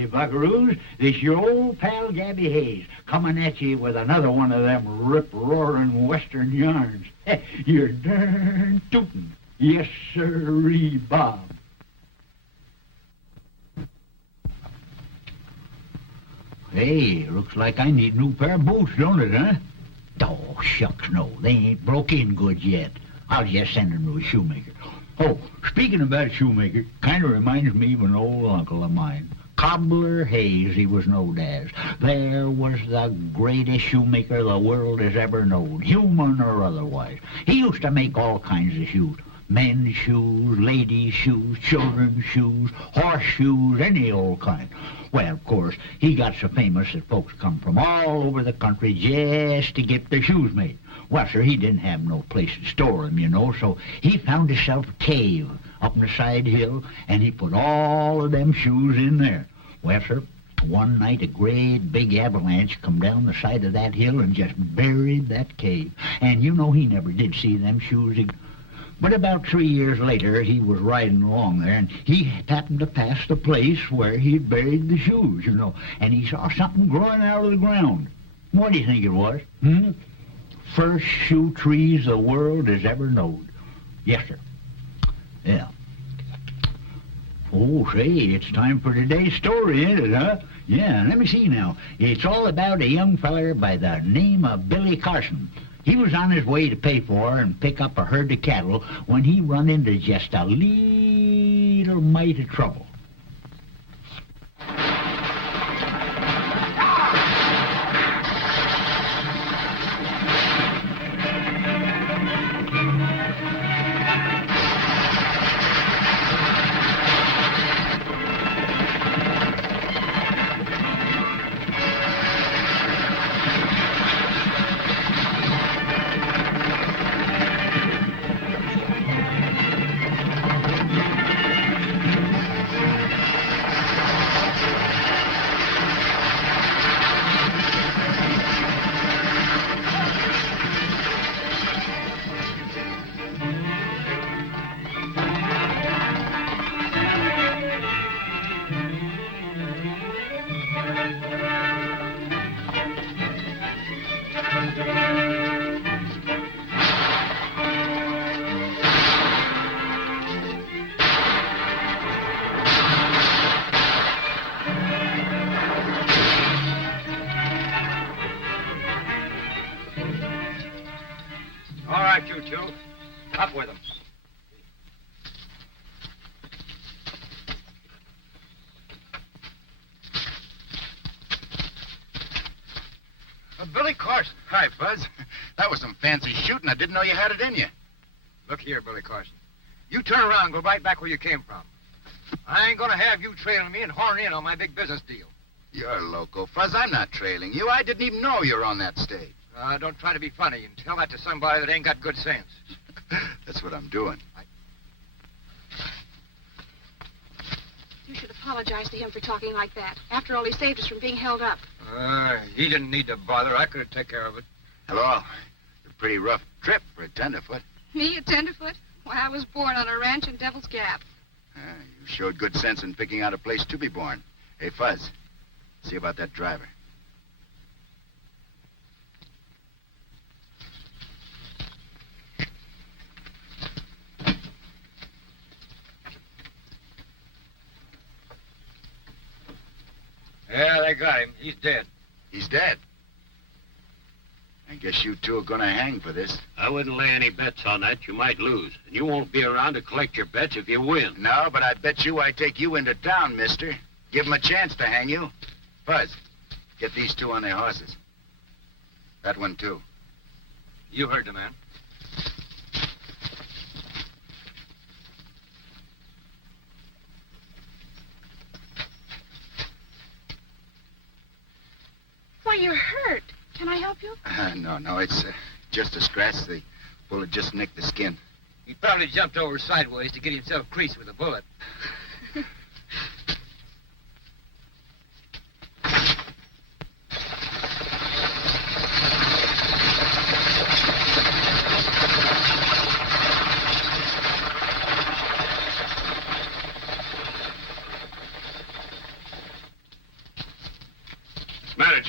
Howdy, buckaroos. This your old pal Gabby Hayes, coming at you with another one of them rip-roaring western yarns. You're darn tootin'. Yes, sirree, Bob. Hey, looks like I need a new pair of boots, don't it, huh? Oh, shucks, no. They ain't broke in good yet. I'll just send them to a shoemaker. Oh, speaking about a shoemaker, kind of reminds me of an old uncle of mine. Cobbler Hayes, he was known as. There was the greatest shoemaker the world has ever known, human or otherwise. He used to make all kinds of shoes. Men's shoes, ladies' shoes, children's shoes, horseshoes, any old kind. Well, of course, he got so famous that folks come from all over the country just to get their shoes made. Well, sir, he didn't have no place to store them, you know, so he found himself a cave up in the side hill, and he put all of them shoes in there. Well, sir, one night a great big avalanche come down the side of that hill and just buried that cave. And you know he never did see them shoes again. But about 3 years later, he was riding along there, and he happened to pass the place where he'd buried the shoes, you know, and he saw something growing out of the ground. What do you think it was? First shoe trees the world has ever known. Yes, sir. Yeah. Oh, say, it's time for today's story, ain't it, huh? Yeah, let me see now. It's all about a young feller by the name of Billy Carson. He was on his way to pay for and pick up a herd of cattle when he run into just a little mite of trouble. All right, you two. Up with them. Billy Carson. Hi, Buzz. That was some fancy shooting. I didn't know you had it in you. Look here, Billy Carson. You turn around and go right back where you came from. I ain't gonna have you trailing me and horning in on my big business deal. You're loco, Fuzz. I'm not trailing you. I didn't even know you were on that stage. Don't try to be funny and tell that to somebody that ain't got good sense. That's what I'm doing. You should apologize to him for talking like that. After all, he saved us from being held up. He didn't need to bother. I could have taken care of it. Hello. A pretty rough trip for a tenderfoot. Me, a tenderfoot? Why, I was born on a ranch in Devil's Gap. You showed good sense in picking out a place to be born. Hey, Fuzz, see about that driver. Yeah, they got him. He's dead. He's dead. I guess you two are gonna hang for this. I wouldn't lay any bets on that. You might lose. And you won't be around to collect your bets if you win. No, but I bet you I take you into town, mister. Give 'em a chance to hang you. Fuzz, get these two on their horses. That one, too. You heard the man. Why, you're hurt. Can I help you? No, it's just a scratch. The bullet just nicked the skin. He probably jumped over sideways to get himself creased with a bullet.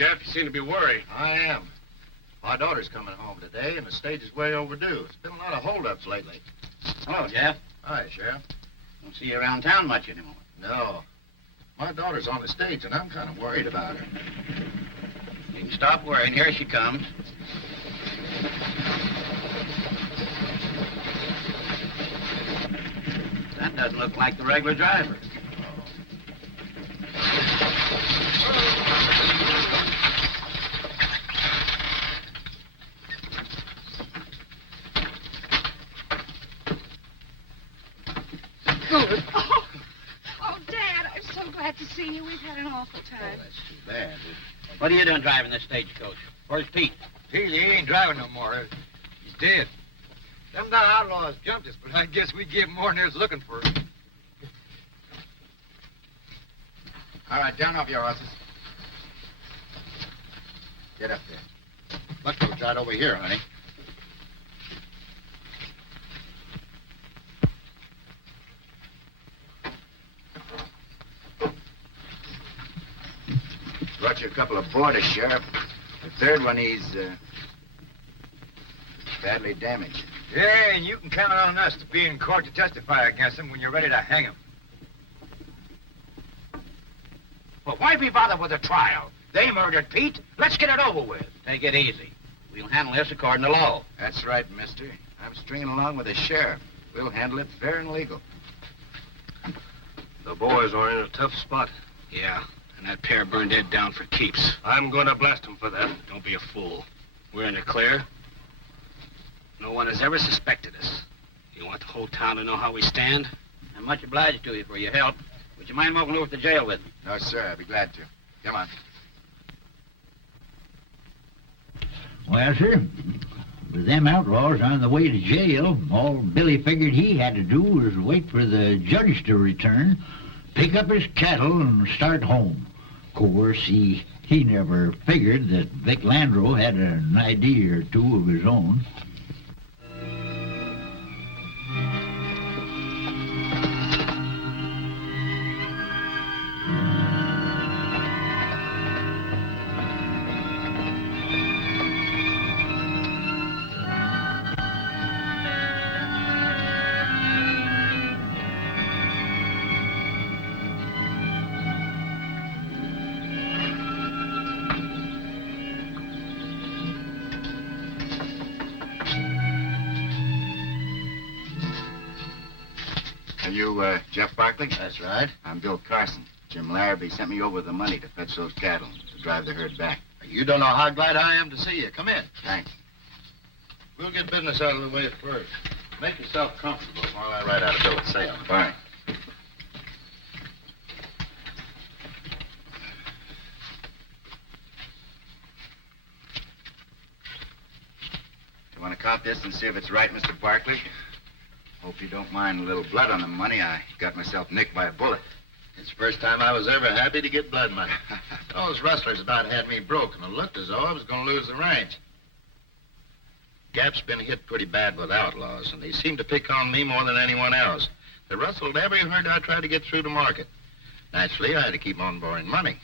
Jeff? You seem to be worried. I am. My daughter's coming home today, and the stage is way overdue. There's been a lot of holdups lately. Hello, Jeff. Hi, Sheriff. Don't see you around town much anymore. No. My daughter's on the stage, and I'm kind of worried about her. You can stop worrying. Here she comes. That doesn't look like the regular driver. Oh, Dad, I'm so glad to see you. We've had an awful time. That's too bad. What are you doing driving this stagecoach? Where's Pete? He ain't driving no more. He's dead. Them down outlaws jumped us, but I guess we give more than there's looking for. All right, down off your horses. Get up there. Buckco's right over here, honey. Brought you a couple of boarders, Sheriff. The third one, he's badly damaged. Yeah, and you can count on us to be in court to testify against him when you're ready to hang him. Well, why be bothered with a trial? They murdered Pete. Let's get it over with. Take it easy. We'll handle this according to law. That's right, mister. I'm stringing along with the sheriff. We'll handle it fair and legal. The boys are in a tough spot. Yeah, and that pair burned Ed down for keeps. I'm going to blast them for that. Don't be a fool. We're in the clear. No one has ever suspected us. You want the whole town to know how we stand? I'm much obliged to you for your help. Would you mind walking over to the jail with me? No, sir. I'd be glad to. Come on. Well, sir, with them outlaws on the way to jail, all Billy figured he had to do was wait for the judge to return, pick up his cattle, and start home. Of course, he never figured that Vic Landro had an idea or two of his own. Are you, Jeff Barkley? That's right. I'm Bill Carson. Jim Larrabee sent me over the money to fetch those cattle, to drive the herd back. You don't know how glad I am to see you. Come in. Thanks. We'll get business out of the way first. Make yourself comfortable while I write out a bill of sale. Fine. You want to count this and see if it's right, Mr. Barkley? Hope you don't mind a little blood on the money. I got myself nicked by a bullet. It's the first time I was ever happy to get blood money. Those rustlers about had me broke, and it looked as though I was going to lose the ranch. Gap's been hit pretty bad with outlaws, and they seem to pick on me more than anyone else. They rustled every herd I tried to get through to market. Naturally, I had to keep on borrowing money.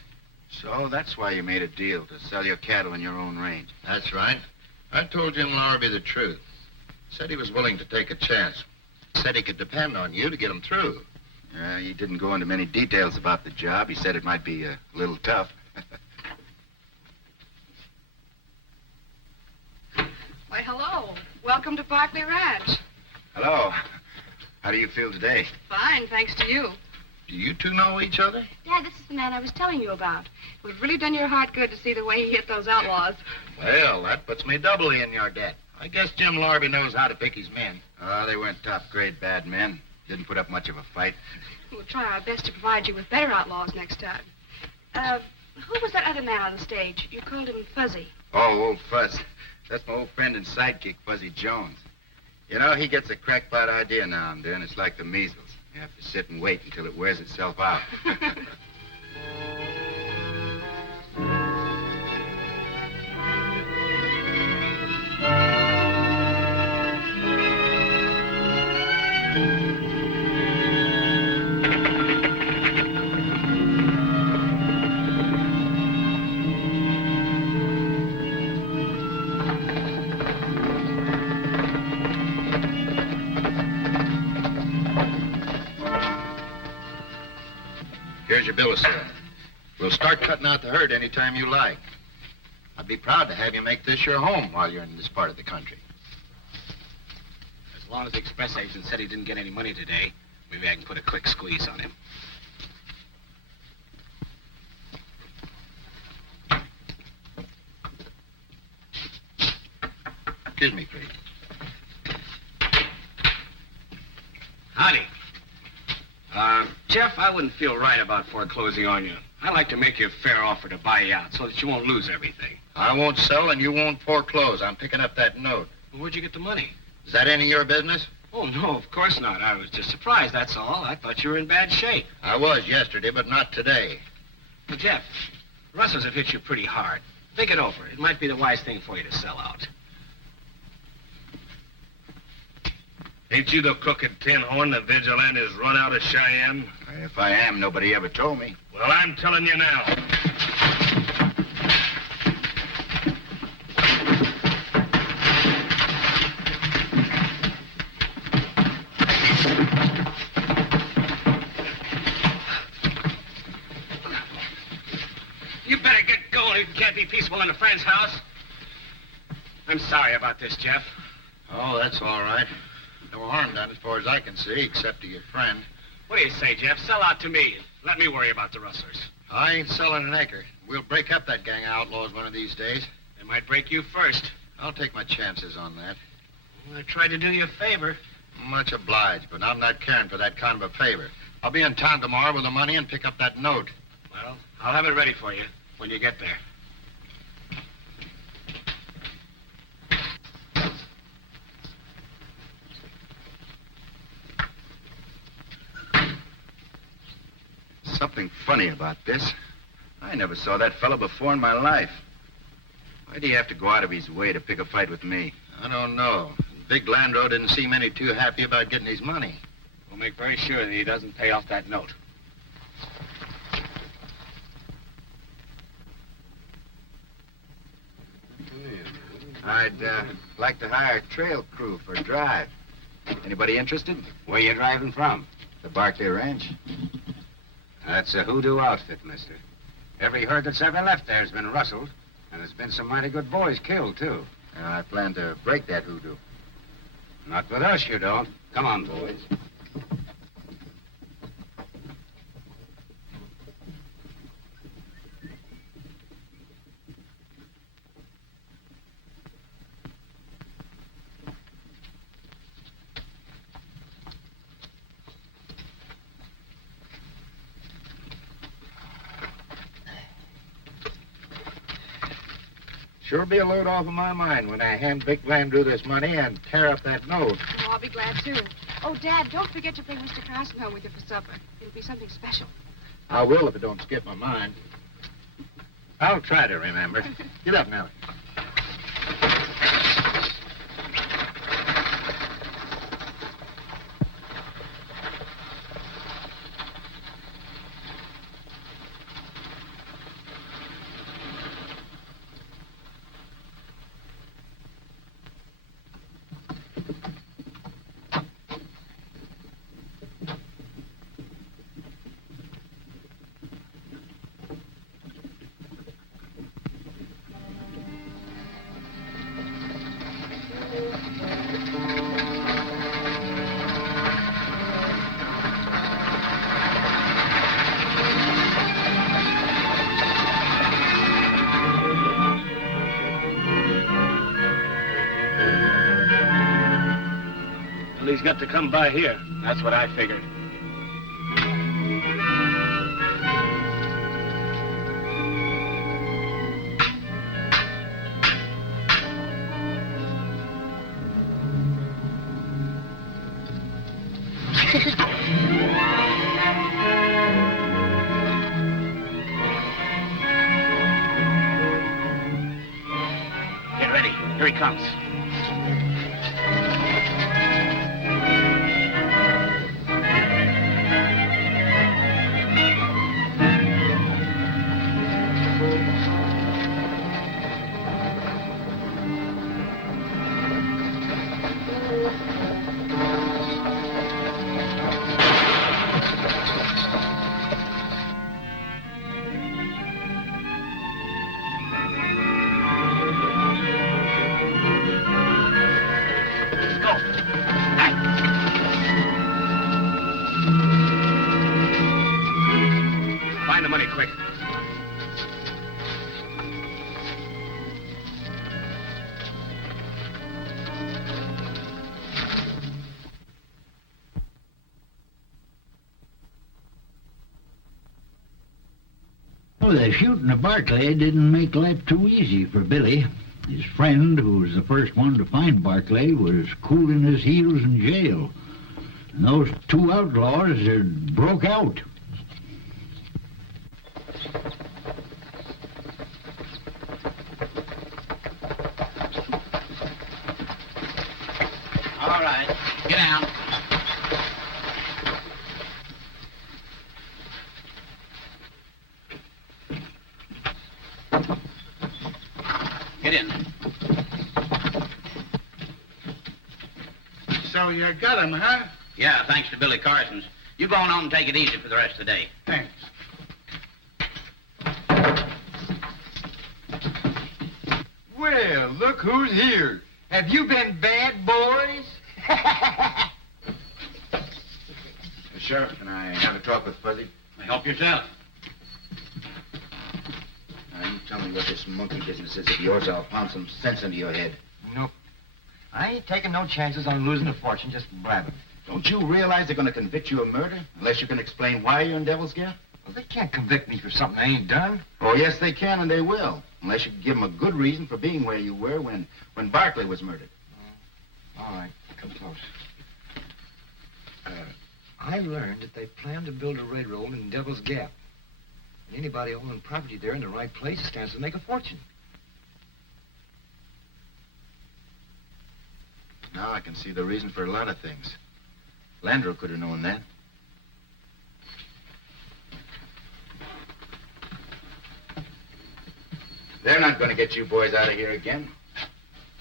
So that's why you made a deal, to sell your cattle in your own range. That's right. I told Jim Larrabee the truth. Said he was willing to take a chance. Said he could depend on you to get him through. He didn't go into many details about the job. He said it might be a little tough. Why, hello. Welcome to Barkley Ranch. Hello. How do you feel today? Fine, thanks to you. Do you two know each other? Dad, this is the man I was telling you about. It would really done your heart good to see the way he hit those outlaws. Well, that puts me doubly in your debt. I guess Jim Larrabee knows how to pick his men. Oh, they weren't top-grade bad men. Didn't put up much of a fight. We'll try our best to provide you with better outlaws next time. Who was that other man on the stage? You called him Fuzzy. Oh, old Fuzz. That's my old friend and sidekick, Fuzzy Jones. You know, he gets a crackpot idea now and then. It's like the measles. You have to sit and wait until it wears itself out. Here's your bill of sale. We'll start cutting out the herd any time you like. I'd be proud to have you make this your home while you're in this part of the country. As long as the express agent said he didn't get any money today, maybe I can put a quick squeeze on him. Excuse me, please. Howdy. Jeff, I wouldn't feel right about foreclosing on you. I'd like to make you a fair offer to buy you out so that you won't lose everything. I won't sell and you won't foreclose. I'm picking up that note. Well, where'd you get the money? Is that any of your business? Oh, no, of course not. I was just surprised, that's all. I thought you were in bad shape. I was yesterday, but not today. Well, Jeff, rustlers have hit you pretty hard. Think it over. It might be the wise thing for you to sell out. Ain't you the crook at Tin Horn the vigilantes run out of Cheyenne? If I am, nobody ever told me. Well, I'm telling you now. You better get going if you can't be peaceful in a friend's house. I'm sorry about this, Jeff. Oh, that's all right. No harm done as far as I can see, except to your friend. What do you say, Jeff? Sell out to me. Let me worry about the rustlers. I ain't selling an acre. We'll break up that gang of outlaws one of these days. They might break you first. I'll take my chances on that. Well, I tried to do you a favor. Much obliged, but I'm not caring for that kind of a favor. I'll be in town tomorrow with the money and pick up that note. Well, I'll have it ready for you when you get there. Something funny about this. I never saw that fellow before in my life. Why'd he have to go out of his way to pick a fight with me? I don't know. Big Landro didn't seem any too happy about getting his money. We'll make very sure that he doesn't pay off that note. I'd like to hire a trail crew for a drive. Anybody interested? Where you driving from? The Barclay Ranch. That's a hoodoo outfit, mister. Every herd that's ever left there has been rustled, and there's been some mighty good boys killed, too. I plan to break that hoodoo. Not with us, you don't. Come on, boys. Sure be a load off of my mind when I hand Big Landru this money and tear up that note. Oh, I'll be glad to. Oh, Dad, don't forget to bring Mr. Carson home with you for supper. It'll be something special. I will if it don't skip my mind. I'll try to remember. Get up, Nellie. Well, he's got to come by here. That's what I figured. Get ready. Here he comes. Well, the shooting of Barclay didn't make life too easy for Billy. His friend, who was the first one to find Barclay, was cooling his heels in jail. And those two outlaws had broke out. All right, get down. Get in. So you got him, huh? Yeah, thanks to Billy Carson's. You go on home and take it easy for the rest of the day. Thanks. Well, look who's here. Have you been bad boys? Sheriff, can I have a talk with Fuzzy? Help yourself. Now, you tell me what this monkey business is of yours. I'll pound some sense into your head. Nope. I ain't taking no chances on losing a fortune just blabbing. Don't you realize they're going to convict you of murder unless you can explain why you're in Devil's Gap? Well, they can't convict me for something I ain't done. Oh, yes, they can, and they will. Unless you can give them a good reason for being where you were when Barclay was murdered. All right, come close. I learned that they plan to build a railroad in Devil's Gap. And anybody owning property there in the right place stands to make a fortune. Now I can see the reason for a lot of things. Landreau could have known that. They're not going to get you boys out of here again.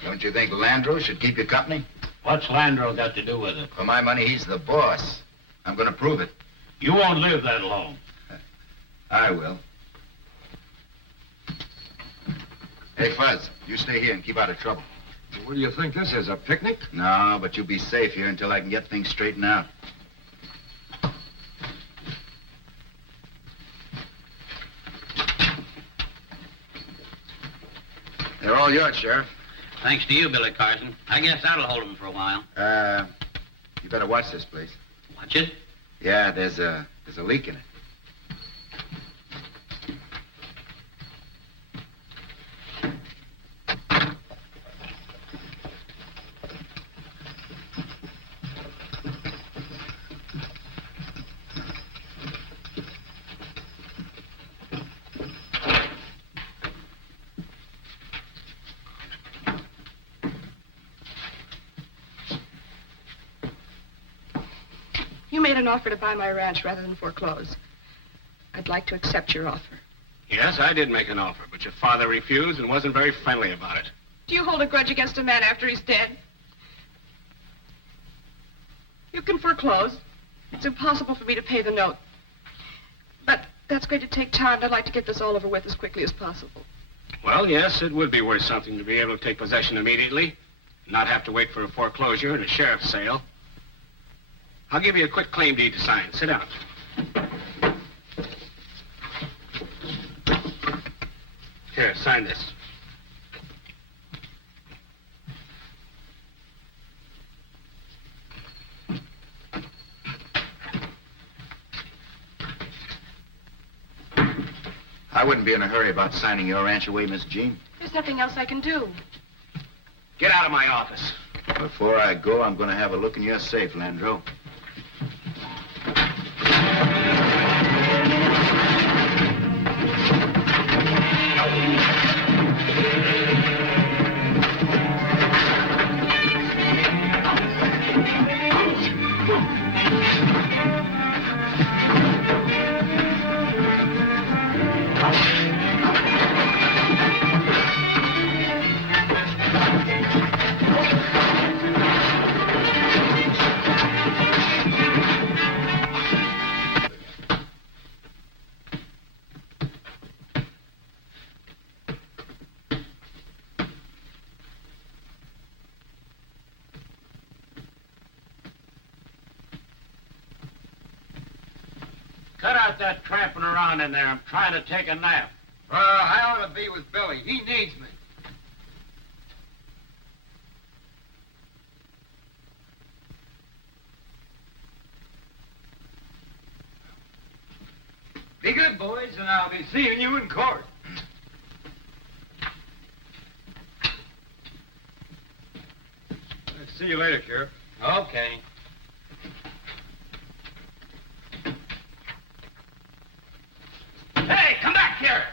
Don't you think Landreau should keep you company? What's Landreau got to do with it? For my money, he's the boss. I'm going to prove it. You won't live that long. I will. Hey, Fuzz, you stay here and keep out of trouble. What do you think this is, a picnic? No, but you'll be safe here until I can get things straightened out. They're all yours, Sheriff. Thanks to you, Billy Carson. I guess that'll hold him for a while. You better watch this place. Watch it. Yeah, there's a leak in it. You made an offer to buy my ranch rather than foreclose. I'd like to accept your offer. Yes, I did make an offer, but your father refused and wasn't very friendly about it. Do you hold a grudge against a man after he's dead? You can foreclose. It's impossible for me to pay the note. But that's going to take time, and I'd like to get this all over with as quickly as possible. Well, yes, it would be worth something to be able to take possession immediately, not have to wait for a foreclosure and a sheriff's sale. I'll give you a quick claim deed to sign. Sit down. Here, sign this. I wouldn't be in a hurry about signing your ranch away, Miss Jean. There's nothing else I can do. Get out of my office. Before I go, I'm going to have a look in your safe, Landreau. Cut out that tramping around in there. I'm trying to take a nap. I ought to be with Billy. He needs me. Be good, boys, and I'll be seeing you in court. See you later, Sheriff. Okay. Hey, come back here!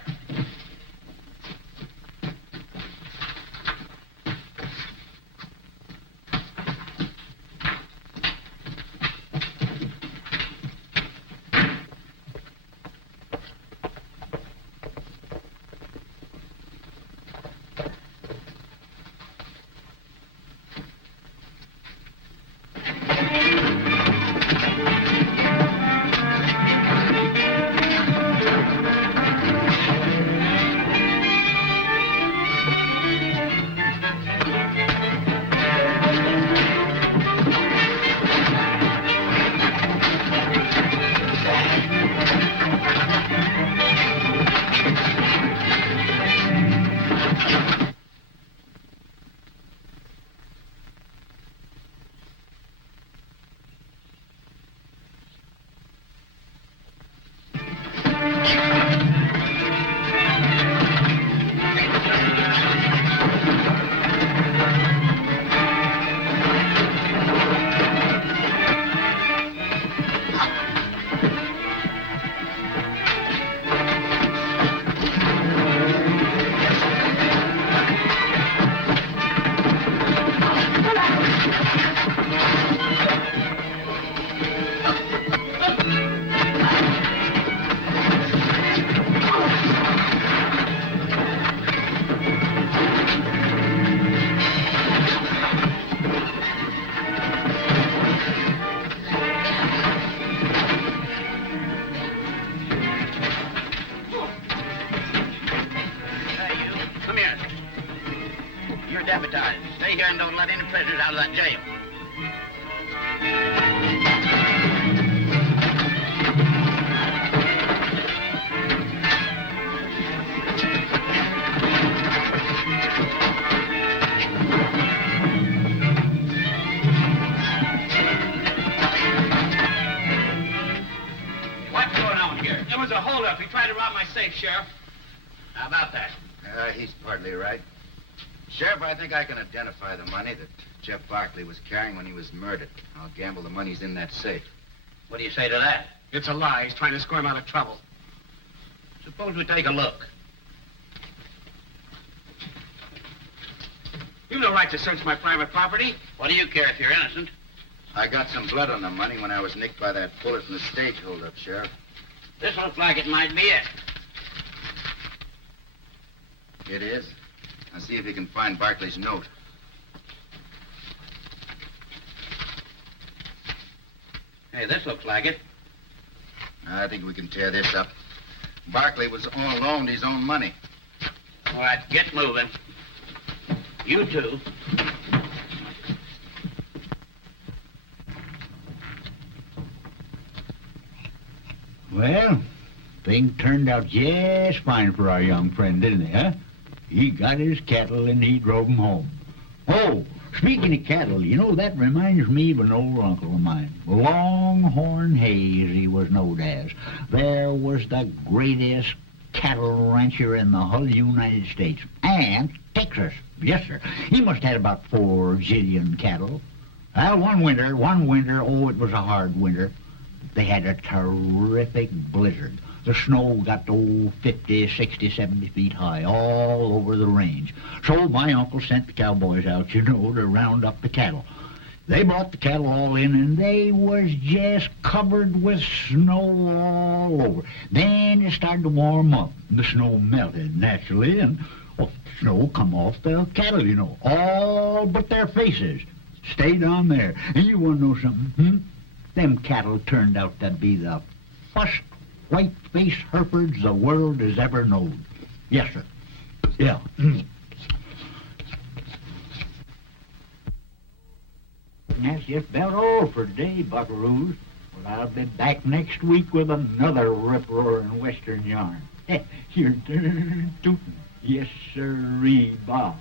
Deputized. Stay here and don't let any prisoners out of that jail. What's going on here? There was a holdup. He tried to rob my safe, Sheriff. How about that? He's partly right. Sheriff, I think I can identify the money that Jeff Barkley was carrying when he was murdered. I'll gamble the money's in that safe. What do you say to that? It's a lie. He's trying to squirm out of trouble. Suppose we take a look. You've no right to search my private property. What do you care if you're innocent? I got some blood on the money when I was nicked by that bullet in the stage holdup, Sheriff. This looks like it might be it. It is. Now see if you can find Barkley's note. Hey, this looks like it. I think we can tear this up. Barkley was all loaned his own money. All right, get moving. You two. Well, things turned out just fine for our young friend, didn't they, huh? He got his cattle and he drove 'em home. Oh, speaking of cattle, you know, that reminds me of an old uncle of mine. Longhorn Hayes, he was known as. There was the greatest cattle rancher in the whole United States. And Texas. Yes, sir. He must have had about 4 zillion cattle. Well, one winter, oh, it was a hard winter. They had a terrific blizzard. The snow got to 50, 60, 70 feet high all over the range. So my uncle sent the cowboys out, you know, to round up the cattle. They brought the cattle all in, and they was just covered with snow all over. Then it started to warm up. The snow melted, naturally, and the snow come off the cattle, you know, all but their faces. Stayed on there. And you want to know something, Them cattle turned out to be the first white-faced Herefords the world has ever known. Yes, sir. Yeah. That's just about all for today, buckaroos. Well, I'll be back next week with another rip-roaring Western yarn. You're tootin'. Yes, sirree, Bob.